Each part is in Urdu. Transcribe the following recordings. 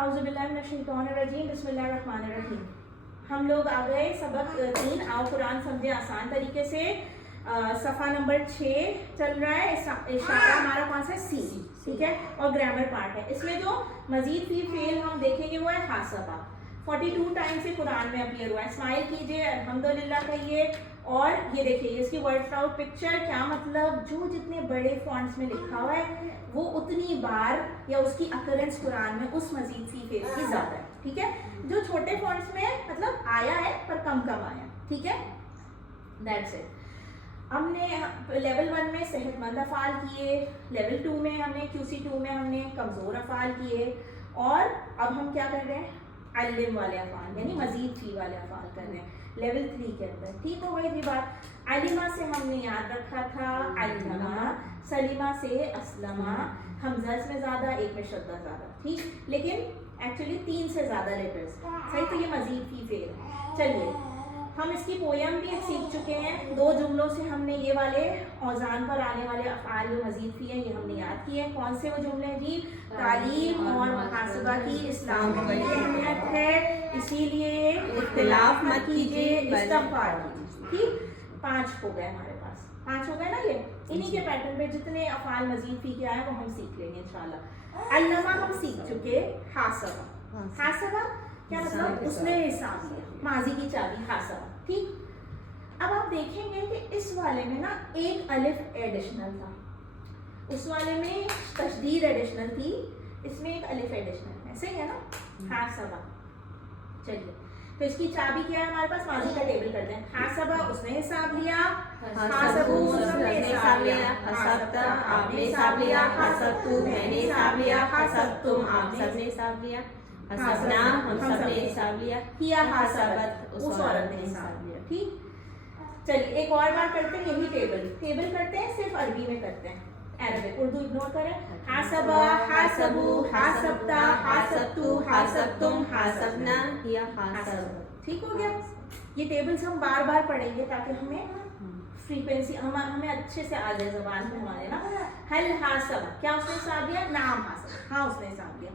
اعوذ باللہ من الشیطان الرجیم، بسم اللہ الرحمن الرحیم. ہم لوگ آ گئے سبق 3. آؤ قرآن سمجھے آسان طریقے سے. صفحہ نمبر 6 چل رہا ہے. اشارہ ہمارا کون سا ہے؟ سی. ٹھیک ہے، اور گرامر پارٹ ہے. اس میں جو مزید فی فعل ہم دیکھیں گے وہ ہے حاسبہ. 42 ٹائم سے قرآن میں اپیئر ہوا ہے. اسمائل کیجیے، الحمدللہ کہیے. اور یہ دیکھیے اس کی ورڈ آؤٹ پکچر. کیا مطلب؟ جو جتنے بڑے فونٹس میں لکھا ہوا ہے وہ اتنی بار یا اس کی اکرنس قرآن میں اس مزید فی فعل کی زیادہ ہے. ٹھیک ہے، جو چھوٹے فونٹس میں مطلب آیا ہے پر کم کم آیا. ٹھیک ہے، دیٹس اٹ. ہم نے لیول 1 میں صحت مند افعال کیے، لیول 2 میں ہم نے QC2 میں ہم نے کمزور افعال کیے، اور اب ہم کیا کر رہے ہیں؟ علم والے افعال یعنی مزید فی والے افعال کر رہے ہیں لیول 3 کے اندر. ٹھیک ہو گئی جی بات. علمہ سے ہم نے یاد رکھا تھا علمہ، سلیمہ سے اسلمہ، حمزہ میں زیادہ، ایک میں شدہ زیادہ. ٹھیک، لیکن ایکچولی 3 سے زیادہ لیٹرز. صحیح، تو یہ مزید فی فعل ہے. چلیے ہم اس کی پویم بھی سیکھ چکے ہیں. 2 جملوں سے ہم نے یہ والے اوزان پر آنے والے افعال جو مزید فی ہیں یہ ہم نے یاد کیے. کون سے وہ جملے ہیں جی؟ تعلیم اور محاسبہ کی اسلام میں بڑی اہمیت ہے، اسی لیے اختلاف مت کیجیے، استغفار کیجیے. ٹھیک، 5 ہو گئے ہمارے پاس. 5 ہو گئے نا. یہ انہی کے پیٹرن پہ جتنے افعال مزید فی کے آئے وہ ہم سیکھ لیں گے انشاءاللہ. علمہ ہم سیکھ چکے. حاسبہ، حاسبہ کیا مطلب؟ اس نے حساب لیا، ماضی کی چابی حاسبہ. ٹھیک، اب آپ دیکھیں گے کہ اس والے میں نا ایک الف ایڈیشنل تھا، اس والے میں تشدید ایڈیشنل تھی، اس میں ایک الف ایڈیشنل ہے. صحیح ہے نا؟ حاسبہ. چلیے تو اس کی چابی کیا ہے ہمارے پاس؟ ماضی کا ٹیبل کرتے ہیں. حاسبہ اس نے حساب لیا، حاسبو سب نے حساب لیا، حسبتا آپ نے حساب لیا، حسبتو میں نے حساب لیا، حسبتم آپ سب نے حساب لیا، حسبنا ہم سب نے حساب لیا، ہیا حسبت اس عورت نے حساب لیا. ٹھیک، چلیے ایک اور بار کرتے ہیں. یہی ٹیبل کرتے ہیں، صرف عربی میں کرتے ہیں. عربک، اردو اگنور کریں. حاسبہ، حاسبو، حاسبتا، حاسبتو، حاسبتم، حاسبنا، ہیا حاسبت. ٹھیک ہو گیا. یہ ٹیبلز ہم بار بار پڑھیں گے تاکہ ہمیں فریکوینسی ہمیں اچھے سے آ جائے زبان میں ہمارے نا. حل حاسب، کیا اس نے حساب لیا؟ نام حاسب، ہاں اس نے حساب لیا.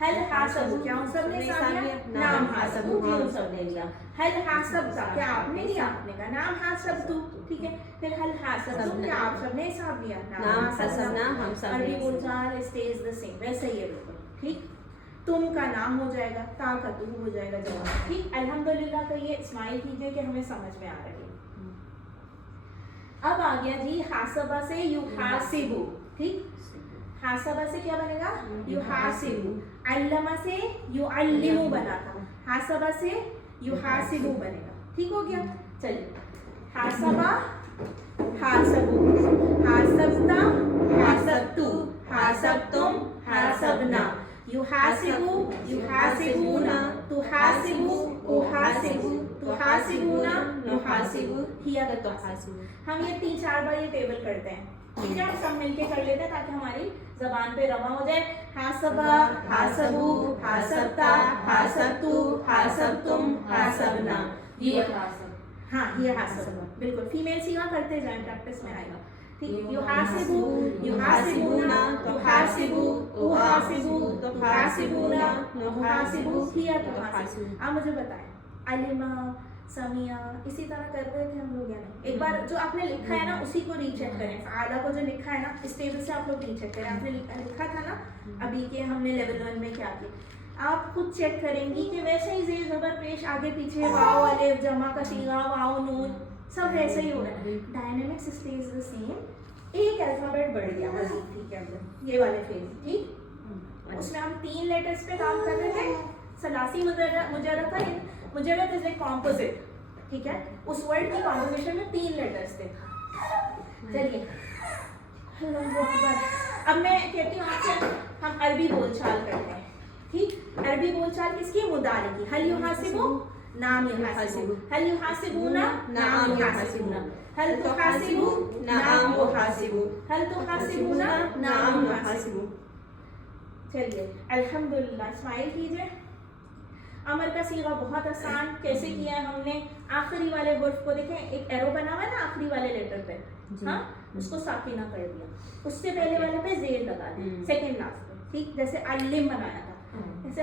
حل حاسب، کیا ان سب نے حساب لیا؟ نام حاسب، ان سب نے لیا. حل حاسبتا، کیا آپ نے لیا؟ آپ نے کہا نام حاسبتو. ٹھیک ہے، پھر حل حاسبتم، کیا آپ سب نے حساب لیا؟ نام حسبنا ہم سب نے. عربی بول چال اسٹیز دا سیم، ویسے ہی ہے بالکل. ٹھیک، تم کا نام ہو جائے گا، تا کا تو ہو جائے گا جواب. ٹھیک، الحمدللہ کہیے، اسمائل کیجیے کہ ہمیں سمجھ میں آ رہی ہے. اب آ گیا جی حاسبہ سے یحاسبو. ٹھیک، حاسبہ سے کیا بنے گا؟ یحاسبو. علمہ سے یعلمو بنا تھا، حاسبہ سے یحاسبو بنے گا. ٹھیک ہو گیا. چلیے حاسبہ، حاسبو، حاسبتا، حاسبتو، حاسبتم، حاسبنا، یحاسبو، یحاسبونا، تحاسبو، احاسبو، تحاسبونا، نحاسبو، ہیا تحاسبو. ہم یہ 3-4 بار یہ ٹیبل کرتے ہیں. ٹھیک ہے، ہم سب مل کے کر لیتے ہیں تاکہ ہماری زبان پہ رواں ہو جائے. حاسبہ، حاسبو، حاسبتا، حاسبتو، حاسبتم، حاسبنا. یہ ہاں یہ حاسب بالکل فیمیل سیگا کرتے جائیں، پریکٹس میں آئے گا. ٹھیک، یحاسبو، یحاسبونا، تحاسبو، احاسبو، تحاسبونا، نحاسبو، ہیا تحاسبو. آپ مجھے بتائیں علمہ، سمیع، اسی طرح کر رہے تھے ہم لوگ یا نہیں؟ ایک بار جو آپ نے لکھا ہے نا اسی کو ری چیک کریں. فعالہ کو جو لکھا ہے نا اس ٹیبل سے آپ لوگ ری چیک کریں. آپ نے لکھا تھا نا ابھی کہ ہم نے لیول 1 میں کیا کیا، آپ خود چیک کریں گی کہ ویسے ہی زیر زبر پیش آگے پیچھے، واو الف جمع کا صیغہ، واو نون سب ویسے ہی ہو رہا ہے. Dynamics stays the same. ایک الفابیٹ بڑھ گیا مزید ٹھیک ہے اندر یہ والے فیز. ٹھیک، اس میں ہم 3 لیٹرز پہ کام کر رہے تھے. ثلاثی مجرد از اے کمپوزٹ. ٹھیک ہے، اس ورڈ کی کمپوزیشن میں 3 لیٹرز تھے. چلیے اللہ اکبر. اب میں کہتی ہوں آپ سے ہم عربی بول چال کرتے ہیں. ٹھیک، عربی بول چال کس کی؟ مضارع کی. حل یحاسبو، نام یحاسبو. حل یحاسبونا، نام یحاسبونا. حل تحاسبو، نام احاسبو. حل تحاسبونا، نام احاسبو. چلیے الحمدللہ. اسمائل کیجیے. امر کا صیغہ بہت آسان. کیسے کیا ہے ہم نے؟ آخری والے حرف کو دیکھیں، ایک ایرو بنا ہوا ہے نا آخری والے لیٹر پہ، ہاں اس کو ساکنہ کر دیا. اس سے پہلے والے پہ زیر لگا دیا، سیکنڈ لاسٹ پہ. ٹھیک، جیسے علم بنایا تھا، جیسے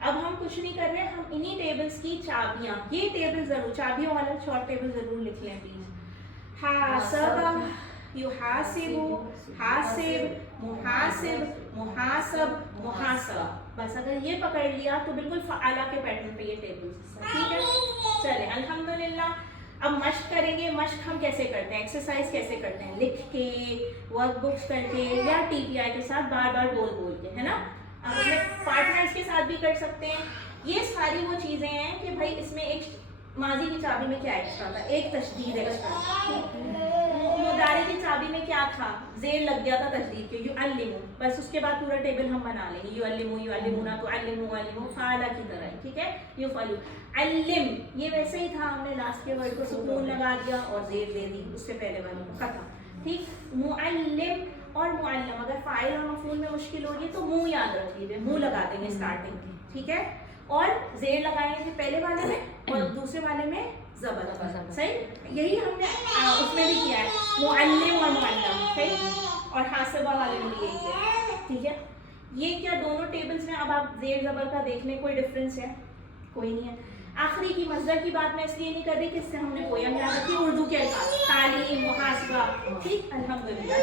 اب ہم کچھ نہیں کر رہے, ہم انہی ٹیبلز کی چابیاں, یہ ٹیبل ضرور, چابیوں والا شارٹ ٹیبل ضرور لکھ لیں پلیز. حاسب, یحاسب, حاسب, محاسب, محاسب, محاسب. بس اگر یہ پکڑ لیا تو بالکل فعالہ کے پیٹرن پہ یہ ٹیبل. ٹھیک ہے, چلیں الحمدللہ. اب مشق کریں گے. مشق ہم کیسے کرتے ہیں, ایکسرسائز کیسے کرتے ہیں, لکھ کے, ورک بکس کر کے, یا ٹی پی آئی کے ساتھ بار بار بول بول کے, ہے نا. اب اپنے پارٹنرز کے ساتھ بھی کر سکتے ہیں. یہ ساری وہ چیزیں ہیں کہ بھائی اس میں ایک ماضی کی چابی میں کیا ایکسٹرا تھا, ایک تشدید ایکسٹرا. مضارع کی چابی میں کیا تھا, زیر لگ گیا تھا تشدید کے, یعلمو. بس اس کے بعد پورا ٹیبل ہم بنا لیں گے. یعلمو, یعلمونا, تعلمو, علمو, فعلہ کی طرح, ٹھیک ہے. یفعلو, علم, یہ ویسے ہی تھا, ہم نے لاسٹ کے ورڈ کو سکون لگا دیا اور زیر دے دی, اس سے پہلے والوں کو ختم. ٹھیک. معلم اور معلم, اگر فاعل اور مفعول میں مشکل ہوگی تو منہ یاد رکھ لیجیے, منہ لگا دیں گے اسٹارٹنگ کی, ٹھیک ہے. اور زیر لگائیں گے پہلے والے میں اور دوسرے والے میں زبر. صحیح, یہی ہم نے اس میں بھی کیا ہے, معلم اور معلم. صحیح, اور حاسبہ والے میں بھی یہی کیا, ٹھیک ہے. یہ کیا دونوں ٹیبلز میں اب آپ زیر زبر کا دیکھ لیں, کوئی ڈفرینس ہے, کوئی نہیں ہے. آخری کی مصدر کی بات میں اس لیے نہیں کر رہی کہ اس سے ہم نے پویم یاد رکھی, اردو کے الفاظ, تعلیم, محاسبہ. ٹھیک, الحمدللہ.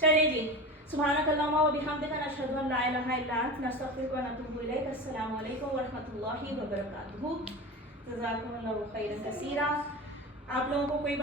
چلے جی. سبحانک اللہم و بحمدک, نشہد ان لا الہ الا انت, نستغفرک و نتوب الیک. السلام علیکم ورحمۃ اللہ وبرکاتہ. جزاکم اللہ خیرا کثیرا. آپ لوگوں کو کوئی بات